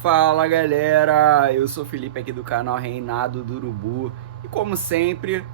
Fala galera, eu sou o Felipe aqui do canal Reinado do Urubu e como sempre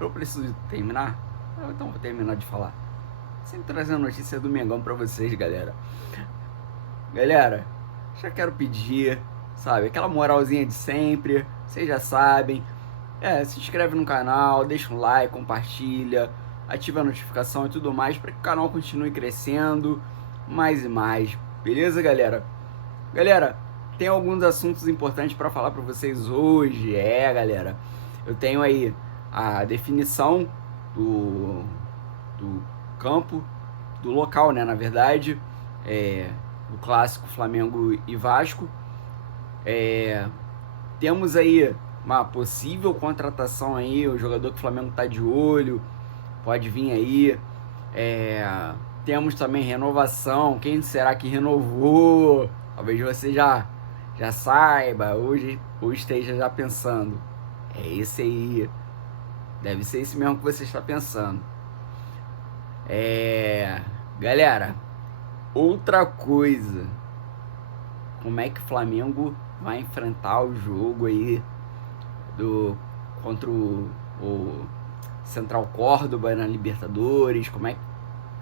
eu preciso terminar, então vou terminar de falar, sempre trazendo notícia do Mengão pra vocês galera, já quero pedir, sabe, aquela moralzinha de sempre, vocês já sabem, se inscreve no canal, deixa um like, compartilha, ativa a notificação e tudo mais para que o canal continue crescendo mais e mais, beleza galera? Galera, tem alguns assuntos importantes para falar para vocês hoje. Galera, eu tenho aí a definição do campo, do local, né? Na verdade, do clássico Flamengo e Vasco. Temos aí uma possível contratação aí, o jogador que o Flamengo tá de olho, pode vir aí. Temos também renovação, quem será que renovou? Talvez você já saiba, hoje esteja já pensando. É esse aí. Deve ser esse mesmo que você está pensando. Galera, outra coisa. Como é que o Flamengo vai enfrentar o jogo aí contra o Central Córdoba na Libertadores? Como é que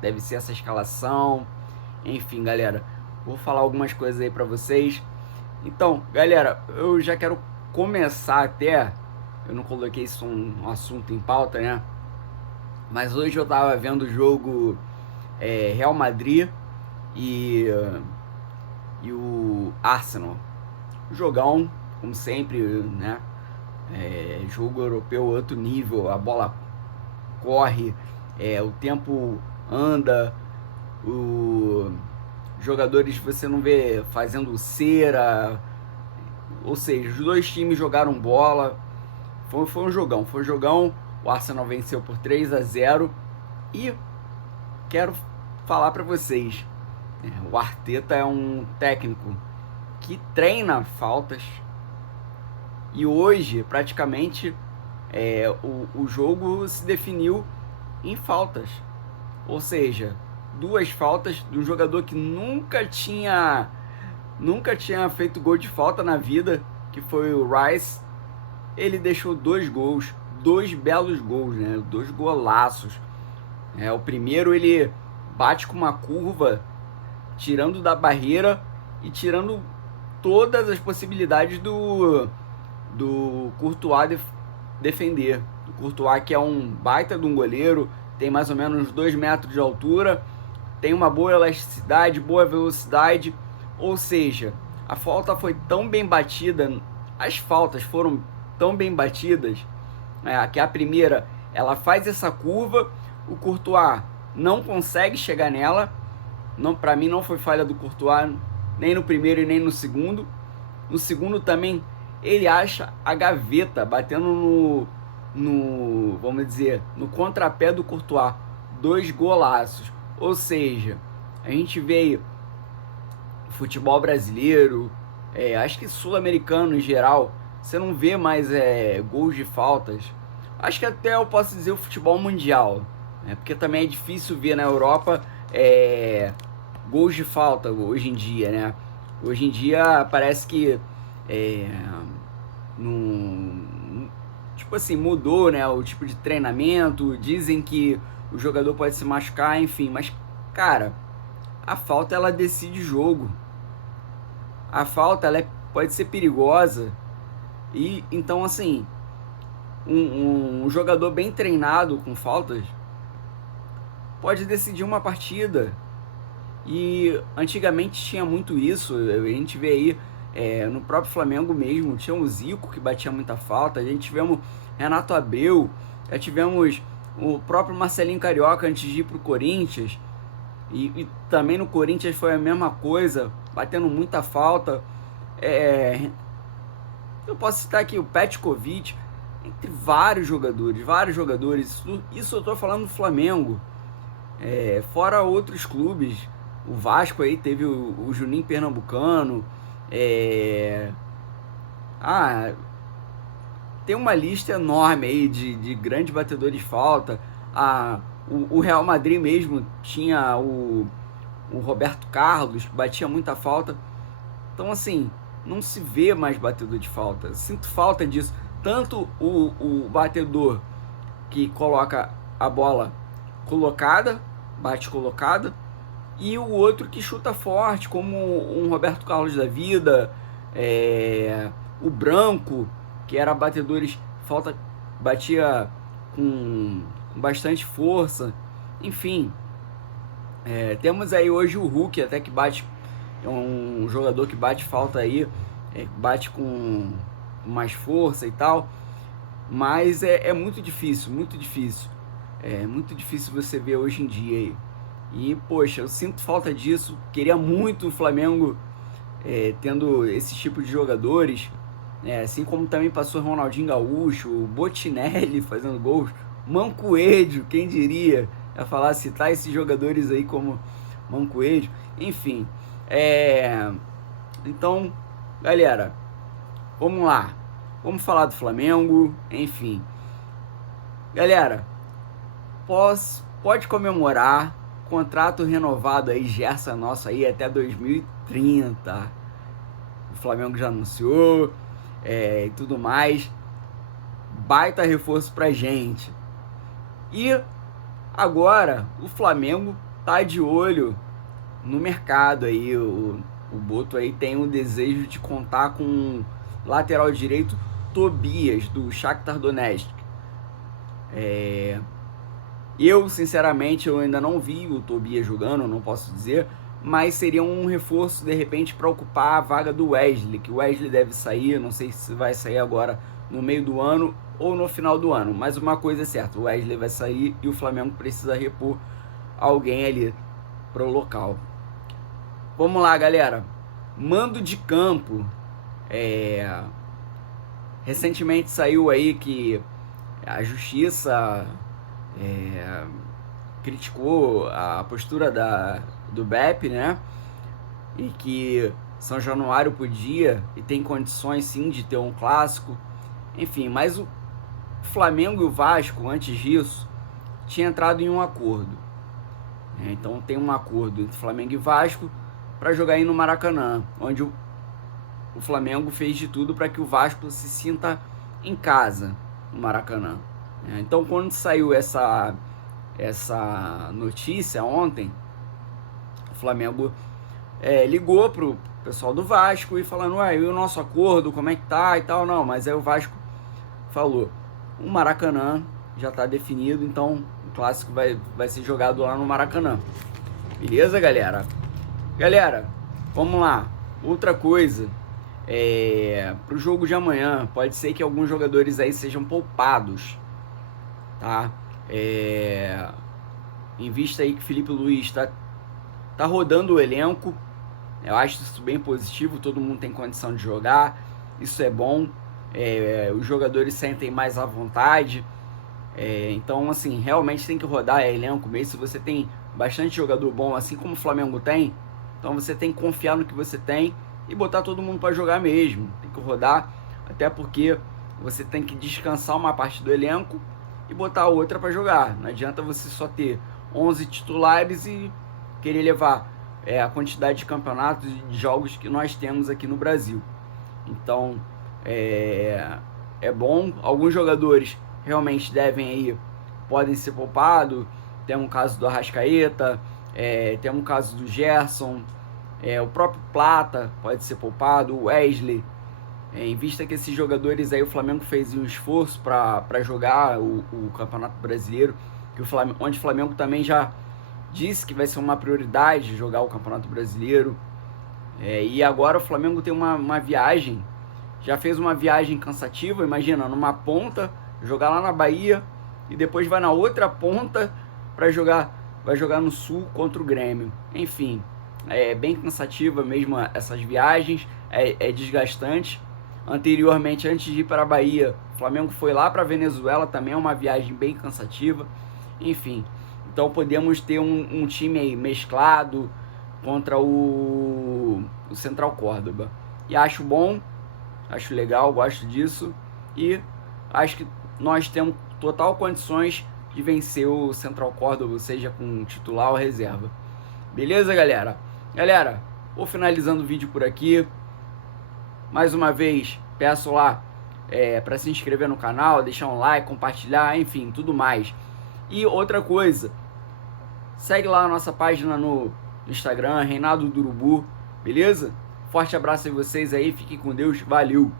deve ser essa escalação? Enfim, galera, vou falar algumas coisas aí pra vocês. Então, galera, eu já quero começar até... Eu não coloquei isso um assunto em pauta, né? Mas hoje eu tava vendo o jogo Real Madrid e o Arsenal. Jogão, como sempre, né? Jogo europeu, outro nível, a bola corre, o tempo anda, jogadores você não vê fazendo cera, ou seja, os dois times jogaram bola, foi um jogão, o Arsenal venceu por 3-0 e quero falar para vocês, o Arteta é um técnico que treina faltas e hoje praticamente o jogo se definiu em faltas, ou seja, duas faltas de um jogador que nunca tinha feito gol de falta na vida, que foi o Rice. Ele deixou dois gols, dois belos gols, né? Dois golaços. O primeiro ele bate com uma curva, tirando da barreira e tirando todas as possibilidades do Courtois defender. O Courtois, que é um baita de um goleiro, tem mais ou menos 2 metros de altura, tem uma boa elasticidade, boa velocidade, ou seja, a falta foi tão bem batida, as faltas foram tão bem batidas, que a primeira, ela faz essa curva, o Courtois não consegue chegar nela, para mim não foi falha do Courtois, nem no primeiro e nem no segundo também, ele acha a gaveta, batendo vamos dizer, no contrapé do Courtois, 2 golaços. Ou seja, a gente vê futebol brasileiro, acho que sul-americano em geral, você não vê mais gols de faltas. Acho que até eu posso dizer o futebol mundial, né? Porque também é difícil ver na Europa gols de falta hoje em dia, né? Hoje em dia parece que tipo assim, mudou, né, o tipo de treinamento, dizem que o jogador pode se machucar, enfim, mas cara, a falta ela decide jogo. A falta ela pode ser perigosa e então assim, um jogador bem treinado com faltas pode decidir uma partida. E antigamente tinha muito isso, a gente vê aí no próprio Flamengo mesmo, tinha o Zico que batia muita falta, a gente tivemos Renato Abreu, já tivemos o próprio Marcelinho Carioca antes de ir pro Corinthians, e também no Corinthians foi a mesma coisa, batendo muita falta. Eu posso citar aqui o Petkovic, entre vários jogadores, isso eu tô falando do Flamengo, fora outros clubes, o Vasco aí teve o Juninho Pernambucano, tem uma lista enorme aí de grandes batedores de falta. O Real Madrid mesmo tinha o Roberto Carlos, que batia muita falta. Então, assim, não se vê mais batedor de falta. Eu sinto falta disso. Tanto o batedor que coloca a bola colocada, bate colocada, e o outro que chuta forte, como um Roberto Carlos da vida, o Branco, que era batedores, falta, batia com bastante força. Enfim, temos aí hoje o Hulk, até que bate, é um jogador que bate falta aí, bate com mais força e tal, mas é muito difícil, muito difícil. É muito difícil você ver hoje em dia aí. E, poxa, eu sinto falta disso. Queria muito o Flamengo tendo esse tipo de jogadores. Assim como também passou o Ronaldinho Gaúcho, o Botinelli fazendo gols, Mancoejo, quem diria? Ia falar, citar esses jogadores aí como Mancoejo. Enfim, então, galera, vamos lá. Vamos falar do Flamengo, enfim. Galera, pode comemorar, contrato renovado aí, Gerson nosso aí até 2030. O Flamengo já anunciou e tudo mais. Baita reforço pra gente. E agora o Flamengo tá de olho no mercado aí. O Boto aí tem o desejo de contar com o lateral direito Tobias, do Shakhtar Donetsk. Eu, sinceramente, eu ainda não vi o Tobias jogando, não posso dizer, mas seria um reforço, de repente, para ocupar a vaga do Wesley, que o Wesley deve sair, não sei se vai sair agora no meio do ano ou no final do ano, mas uma coisa é certa, o Wesley vai sair e o Flamengo precisa repor alguém ali para o local. Vamos lá, galera. Mando de campo. Recentemente saiu aí que a justiça criticou a postura do BEP, né? E que São Januário podia e tem condições sim de ter um clássico. Enfim, mas o Flamengo e o Vasco, antes disso, tinha entrado em um acordo. Então tem um acordo entre Flamengo e Vasco para jogar aí no Maracanã, onde o Flamengo fez de tudo para que o Vasco se sinta em casa no Maracanã. Então, quando saiu essa notícia ontem, o Flamengo ligou pro pessoal do Vasco e falando, e o nosso acordo, como é que tá e tal. Não, mas aí o Vasco falou, o Maracanã já tá definido, então o clássico vai ser jogado lá no Maracanã. Beleza, galera? Galera, vamos lá. Outra coisa, pro jogo de amanhã, pode ser que alguns jogadores aí sejam poupados, tá? Em vista aí que Felipe Luiz tá rodando o elenco, eu acho isso bem positivo, todo mundo tem condição de jogar, isso é bom, os jogadores sentem mais à vontade, então assim, realmente tem que rodar elenco mesmo. Se você tem bastante jogador bom, assim como o Flamengo tem, então você tem que confiar no que você tem e botar todo mundo para jogar mesmo, tem que rodar, até porque você tem que descansar uma parte do elenco e botar a outra para jogar. Não adianta você só ter 11 titulares e querer levar a quantidade de campeonatos e de jogos que nós temos aqui no Brasil. Então é bom. Alguns jogadores realmente podem ser poupados. Tem um caso do Arrascaeta, tem um caso do Gerson, o próprio Plata pode ser poupado, o Wesley. Em vista que esses jogadores aí, o Flamengo fez um esforço para jogar o Campeonato Brasileiro, onde o Flamengo também já disse que vai ser uma prioridade jogar o Campeonato Brasileiro. E agora o Flamengo tem uma viagem, já fez uma viagem cansativa, imagina, numa ponta, jogar lá na Bahia, e depois vai na outra ponta vai jogar no Sul contra o Grêmio. Enfim, é bem cansativa mesmo essas viagens, é desgastante. Anteriormente, antes de ir para a Bahia, o Flamengo foi lá para a Venezuela, também é uma viagem bem cansativa. Enfim, então podemos ter um time aí mesclado contra o Central Córdoba. E acho bom, acho legal, gosto disso. E acho que nós temos total condições de vencer o Central Córdoba, seja com titular ou reserva. Beleza, galera? Galera, vou finalizando o vídeo por aqui. Mais uma vez, peço lá para se inscrever no canal, deixar um like, compartilhar, enfim, tudo mais. E outra coisa, segue lá a nossa página no Instagram, Reinaldo do Urubu, beleza? Forte abraço a vocês aí, fiquem com Deus, valeu!